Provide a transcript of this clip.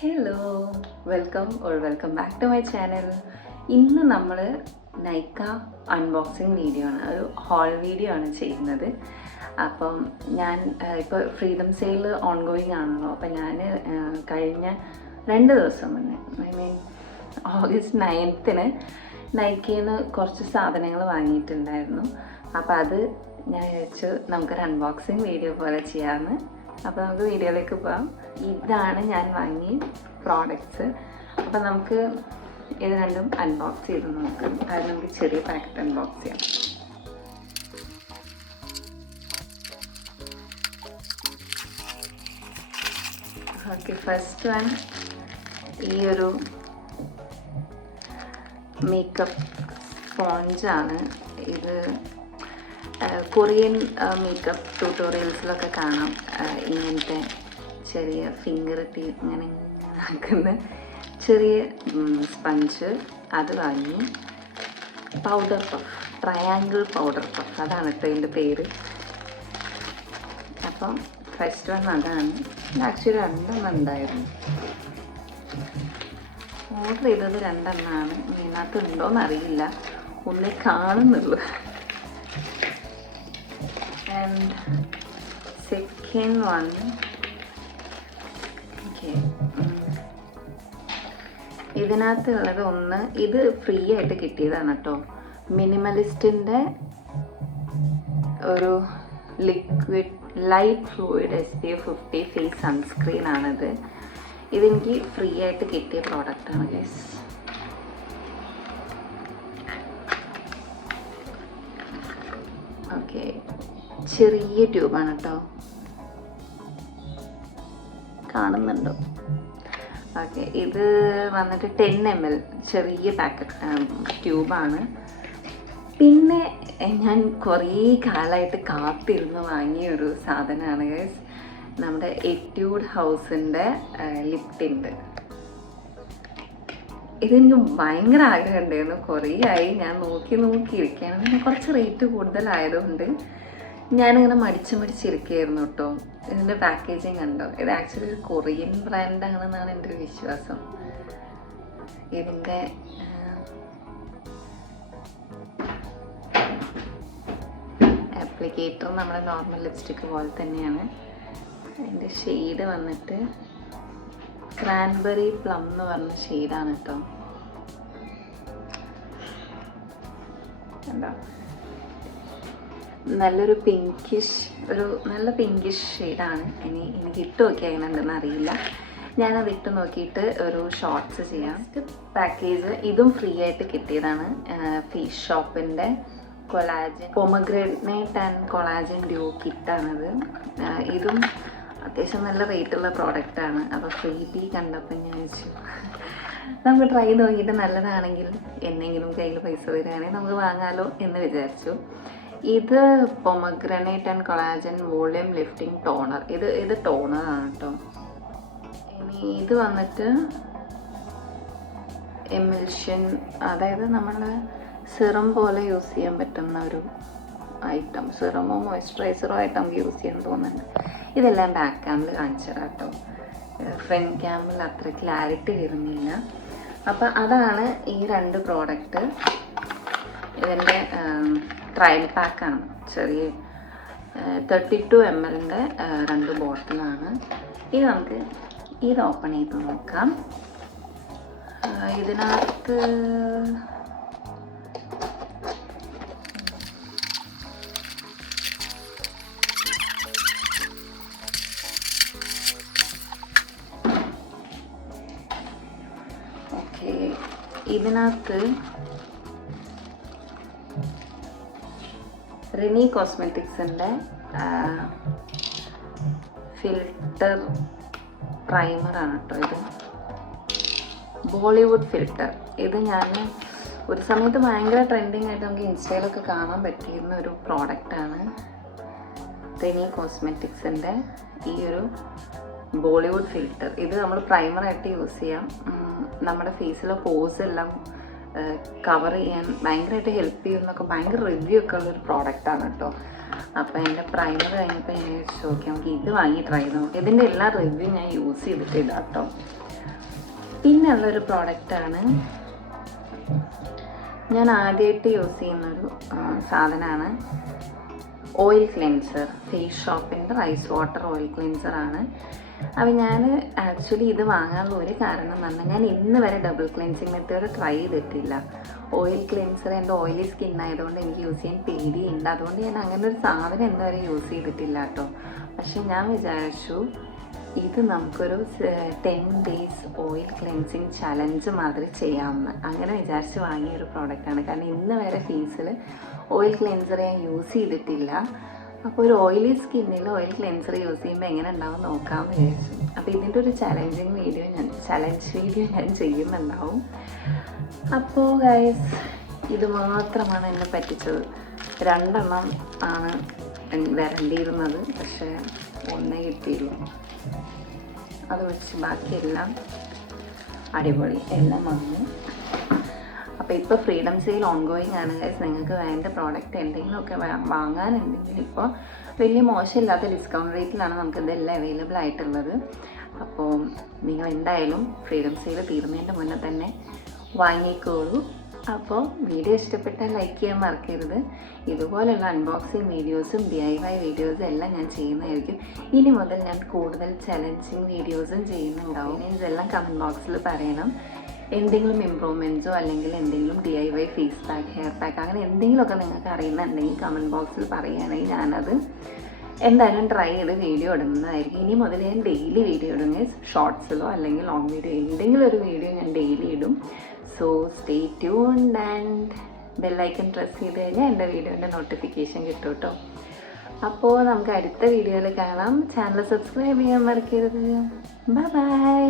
Hello, welcome back to my channel. ഇന്ന് നമ്മൾ Nykaa unboxing video ആണ്, ഒരു ഹോൾ വീഡിയോ ആണ് ചെയ്യുന്നത്. അപ്പം ഞാൻ ഇപ്പോൾ ഫ്രീഡം സെയിൽ ഓൺഗോയിങ് ആണല്ലോ. അപ്പം ഞാൻ കഴിഞ്ഞ 2 ദിവസം മുന്നേ ഓഗസ്റ്റ് 9th നൈക്കയിൽ നിന്ന് കുറച്ച് സാധനങ്ങൾ വാങ്ങിയിട്ടുണ്ടായിരുന്നു. അപ്പോൾ അത് ഞാൻ വിചാരിച്ചു നമുക്കൊരു അൺബോക്സിങ് വീഡിയോ പോലെ ചെയ്യാമെന്ന്. അപ്പോൾ നമുക്ക് വീഡിയോയിലേക്ക് പോകാം. ഇതാണ് ഞാൻ വാങ്ങിയ പ്രോഡക്റ്റ്സ്. അപ്പോൾ നമുക്ക് ഇത് രണ്ടും അൺബോക്സ് ചെയ്ത് നോക്കാം. അത് നമുക്ക് ചെറിയ പാക്കറ്റ് അൺബോക്സ് ചെയ്യാം. ഓക്കെ, ഫസ്റ്റ് വൺ ഈ ഒരു മേക്കപ്പ് സ്പോഞ്ചാണ്. ഇത് കൊറിയൻ മേക്കപ്പ് ട്യൂട്ടോറിയൽസിലൊക്കെ കാണാം, ഇങ്ങനത്തെ ചെറിയ ഫിംഗർ ടിപ്പ് ഇങ്ങനെ ആക്കുന്ന ചെറിയ സ്പഞ്ച്. അത് വാങ്ങി. Powder puff, triangle powder puff, അതാണ് കേട്ടോ ഇതിൻ്റെ പേര്. അപ്പം ഫസ്റ്റ് വൺ അതാണ്. ആക്ച്വലി 2 ഉണ്ടായിരുന്നു. ഓർഡർ ചെയ്തത് 2 ഇതിനകത്ത് ഉണ്ടോയെന്ന് അറിയില്ല, ഒന്നേ കാണുന്നുള്ളൂ. And second one, okay, ഇതിനകത്തുള്ളത് ഒന്ന്, ഇത് ഫ്രീ ആയിട്ട് കിട്ടിയതാണ് കേട്ടോ. മിനിമലിസ്റ്റിൻ്റെ ഒരു liquid light fluid SPF 50 face sunscreen ആണിത്. ഇതെനിക്ക് ഫ്രീ ആയിട്ട് കിട്ടിയ പ്രോഡക്റ്റാണ് ഗൈസ്. ഓക്കെ, ചെറിയ ട്യൂബാണ് കേട്ടോ, കാണുന്നുണ്ടോ? ഓക്കെ, ഇത് വന്നിട്ട് 10 ml ചെറിയ പാക്കറ്റ് ട്യൂബാണ്. പിന്നെ ഞാൻ കുറേ കാലമായിട്ട് കാത്തിരുന്ന് വാങ്ങിയ ഒരു സാധനമാണ് ഗൈസ്, നമ്മുടെ എറ്റ്യൂഡ് ഹൗസിൻ്റെ ലിപ് ടിൻറ്റ്. ഇതെനിക്ക് ഭയങ്കര ആഗ്രഹം ഉണ്ടായിരുന്നു, കുറേ ആയി ഞാൻ നോക്കിയിരിക്കുകയാണ്. പിന്നെ കുറച്ച് റേറ്റ് കൂടുതലായതുകൊണ്ട് ഞാനിങ്ങനെ മടിച്ചിരിക്കുകയായിരുന്നു കേട്ടോ. ഇതിൻ്റെ പാക്കേജിങ് കണ്ടോ? ഇത് ആക്ച്വലി ഒരു കൊറിയൻ ബ്രാൻഡാണെന്നാണ് എൻ്റെ ഒരു വിശ്വാസം. ഇതിൻ്റെ ആപ്ലിക്കേറ്റർ നമ്മുടെ നോർമൽ ലിപ്സ്റ്റിക്ക് പോലെ തന്നെയാണ്. അതിൻ്റെ ഷെയ്ഡ് വന്നിട്ട് ക്രാൻബെറി പ്ലം എന്ന് പറഞ്ഞ ഷെയ്ഡാണ് കേട്ടോ. എന്താ നല്ലൊരു നല്ല പിങ്കിഷ് ഷെയ്ഡാണ്. എനിക്ക് ഇട്ട് നോക്കിയാൽ എങ്ങനെ ഉണ്ടെന്ന് അറിയില്ല. ഞാനത് ഇട്ട് നോക്കിയിട്ട് ഒരു ഷോർട്ട്സ് ചെയ്യാം. പാക്കേജ് ഇതും ഫ്രീ ആയിട്ട് കിട്ടിയതാണ്. ഫേസ് ഷോപ്പിൻ്റെ പൊമഗ്രനേറ്റ് ആൻഡ് കൊളാജൻ ഡ്യൂ കിറ്റാണത്. ഇതും അത്യാവശ്യം നല്ല റേറ്റുള്ള പ്രോഡക്റ്റാണ്. അപ്പോൾ ഫ്രീ ബി കണ്ടപ്പോൾ ഞാൻ വെച്ചു നമുക്ക് ട്രൈ ചെയ്ത് നോക്കിയിട്ട് നല്ലതാണെങ്കിൽ എന്തെങ്കിലും കയ്യിൽ പൈസ വരികയാണെങ്കിൽ നമുക്ക് വാങ്ങാമല്ലോ എന്ന് വിചാരിച്ചു. ഇത് pomegranate and collagen volume lifting toner. ഇത് ടോണറാണ് കേട്ടോ. ഇനി ഇത് വന്നിട്ട് എമിൽഷൻ, അതായത് നമ്മുടെ സിറം പോലെ യൂസ് ചെയ്യാൻ പറ്റുന്ന ഒരു ഐറ്റം. സിറമോ മോയ്സ്ചറൈസറോ ആയിട്ട് നമുക്ക് യൂസ് ചെയ്യാൻ തോന്നുന്നുണ്ട്. ഇതെല്ലാം ബാക്ക് ക്യാമിൽ കാണിച്ചു തരാം കേട്ടോ. ഫ്രണ്ട് ക്യാമിൽ അത്ര ക്ലാരിറ്റി വരുന്നില്ല. അപ്പം അതാണ് ഈ 2 പ്രോഡക്റ്റ്. ഇതിൻ്റെ ട്രയൽ പാക്കാണ്. ചെറിയ 32 ml 2 ബോട്ടിലാണ്. ഇത് നമുക്ക് ഇത് ഓപ്പൺ ചെയ്ത് നോക്കാം. ഇതിനകത്ത് റിനി കോസ്മെറ്റിക്സിൻ്റെ ഫിൽട്ടർ പ്രൈമറാണ് കേട്ടോ. ഇത് ബോളിവുഡ് ഫിൽട്ടർ. ഇത് ഞാൻ ഒരു സമയത്ത് ഭയങ്കര ട്രെൻഡിങ് ആയിട്ട് നമുക്ക് ഇൻസ്റ്റയിലൊക്കെ കാണാൻ പറ്റിയിരുന്ന ഒരു പ്രോഡക്റ്റാണ്. റിനി കോസ്മെറ്റിക്സിൻ്റെ ഈ ഒരു ബോളിവുഡ് ഫിൽട്ടർ. ഇത് നമ്മൾ പ്രൈമറായിട്ട് യൂസ് ചെയ്യാം. നമ്മുടെ ഫേസിലെ പോസ് എല്ലാം കവർ ചെയ്യാൻ ഭയങ്കരമായിട്ട് ഹെൽപ്പ് ചെയ്യുന്നൊക്കെ ഭയങ്കര റിവ്യൂ ഒക്കെ ഉള്ളൊരു പ്രോഡക്റ്റാണ് കേട്ടോ. അപ്പോൾ എൻ്റെ പ്രൈമർ കഴിഞ്ഞപ്പോൾ ഞാൻ ചോദിക്കാം നമുക്ക് ഇത് വാങ്ങി ട്രൈ ചെയ്ത് നോക്കാം. ഇതിൻ്റെ എല്ലാ റിവ്യൂ ഞാൻ യൂസ് ചെയ്തിട്ടില്ല കേട്ടോ. പിന്നുള്ളൊരു പ്രോഡക്റ്റാണ് ഞാൻ ആദ്യമായിട്ട് യൂസ് ചെയ്യുന്നൊരു സാധനമാണ് ഓയിൽ ക്ലെൻസർ. ഫേസ് ഷോപ്പിൻ്റെ റൈസ് വാട്ടർ ഓയിൽ ക്ലെൻസറാണ്. അപ്പോൾ ഞാൻ ആക്ച്വലി ഇത് വാങ്ങാനുള്ള ഒരു കാരണം എന്ന് പറഞ്ഞാൽ ഞാൻ ഇന്ന് വരെ ഡബിൾ ക്ലെൻസിങ് മെത്തേഡ് ട്രൈ ചെയ്തിട്ടില്ല. ഓയിൽ ക്ലെൻസർ എൻ്റെ ഓയിലി സ്കിൻ ആയതുകൊണ്ട് എനിക്ക് യൂസ് ചെയ്യാൻ പേടിയുണ്ട്. അതുകൊണ്ട് ഞാൻ അങ്ങനെ ഒരു സാധനം ഇന്നുവരെ യൂസ് ചെയ്തിട്ടില്ല കേട്ടോ. പക്ഷെ ഞാൻ വിചാരിച്ചു ഇത് നമുക്കൊരു 10 days ഓയിൽ ക്ലെൻസിങ് ചലഞ്ച് മാതിരി ചെയ്യാമെന്ന്. അങ്ങനെ വിചാരിച്ച് വാങ്ങിയൊരു പ്രോഡക്റ്റാണ്. കാരണം ഇന്ന് വരെ ഫേസിൽ ഓയിൽ ക്ലെൻസർ ഞാൻ യൂസ് ചെയ്തിട്ടില്ല. അപ്പോൾ ഒരു ഓയിലി സ്കിന്നിൽ ഓയിൽ ക്ലെൻസർ യൂസ് ചെയ്യുമ്പോൾ എങ്ങനെ ഉണ്ടാവും നോക്കാമെന്ന് വിചാരിച്ചു. അപ്പോൾ ഇതിൻ്റെ ഒരു ചലഞ്ച് വീഡിയോ ഞാൻ ചെയ്യുന്നുണ്ടാവും. അപ്പോൾ ഗൈസ് ഇത് മാത്രമാണ് എന്നെ പറ്റിച്ചത്. 2 ആണ് വരണ്ടിയിരുന്നത്, പക്ഷേ 1 കിട്ടിയുള്ളൂ. അത് വെച്ച് ബാക്കിയെല്ലാം അടിപൊളി, എല്ലാം വന്നു. അപ്പോൾ ഇപ്പോൾ ഫ്രീഡം സെയിൽ ഓൺഗോയിങ് ആണ് ഗൈസ്. നിങ്ങൾക്ക് വേണ്ട പ്രോഡക്റ്റ് എന്തെങ്കിലുമൊക്കെ വാങ്ങാനുണ്ടെങ്കിൽ ഇപ്പോൾ വലിയ മോശമില്ലാത്ത ഡിസ്കൗണ്ട് റേറ്റിലാണ് നമുക്കിതെല്ലാം അവൈലബിൾ ആയിട്ടുള്ളത്. അപ്പോൾ നിങ്ങൾ എന്തായാലും ഫ്രീഡം സെയിൽ തീർന്നതിൻ്റെ മുന്നേ തന്നെ വാങ്ങിക്കോളൂ. അപ്പോൾ വീഡിയോ ഇഷ്ടപ്പെട്ടാൽ ലൈക്ക് ചെയ്യാൻ മറക്കരുത്. ഇതുപോലെയുള്ള അൺബോക്സിങ് വീഡിയോസും DIY വീഡിയോസും എല്ലാം ഞാൻ ചെയ്യുന്നതായിരിക്കും. ഇനി മുതൽ ഞാൻ കൂടുതൽ ചലഞ്ചിങ് വീഡിയോസും ചെയ്യുന്നുണ്ടാവും. ഇതെല്ലാം കമൻറ്റ് ബോക്സിൽ പറയണം. എന്തെങ്കിലും ഇമ്പ്രൂവ്മെൻറ്റ്സോ അല്ലെങ്കിൽ എന്തെങ്കിലും DIY face pack, hair pack, അങ്ങനെ എന്തെങ്കിലുമൊക്കെ നിങ്ങൾക്ക് അറിയുന്നുണ്ടെങ്കിൽ കമൻറ്റ് ബോക്സിൽ പറയുകയാണെങ്കിൽ ഞാനത് എന്തായാലും ട്രൈ ചെയ്ത് വീഡിയോ ഇടുന്നതായിരിക്കും. ഇനി മുതൽ ഞാൻ ഡെയിലി വീഡിയോ ഇടുമെങ്കിൽ ഷോർട്സിലോ അല്ലെങ്കിൽ ലോങ് വീഡിയോ എന്തെങ്കിലും ഒരു വീഡിയോ ഞാൻ ഡെയിലി ഇടും. So stay tuned and bell icon press ചെയ്ത് കഴിഞ്ഞാൽ എൻ്റെ വീഡിയോൻ്റെ നോട്ടിഫിക്കേഷൻ കിട്ടും കേട്ടോ. അപ്പോൾ നമുക്ക് അടുത്ത വീഡിയോയിൽ കാണാം. ചാനൽ സബ്സ്ക്രൈബ് ചെയ്യാൻ മറക്കരുത്. Bye bye.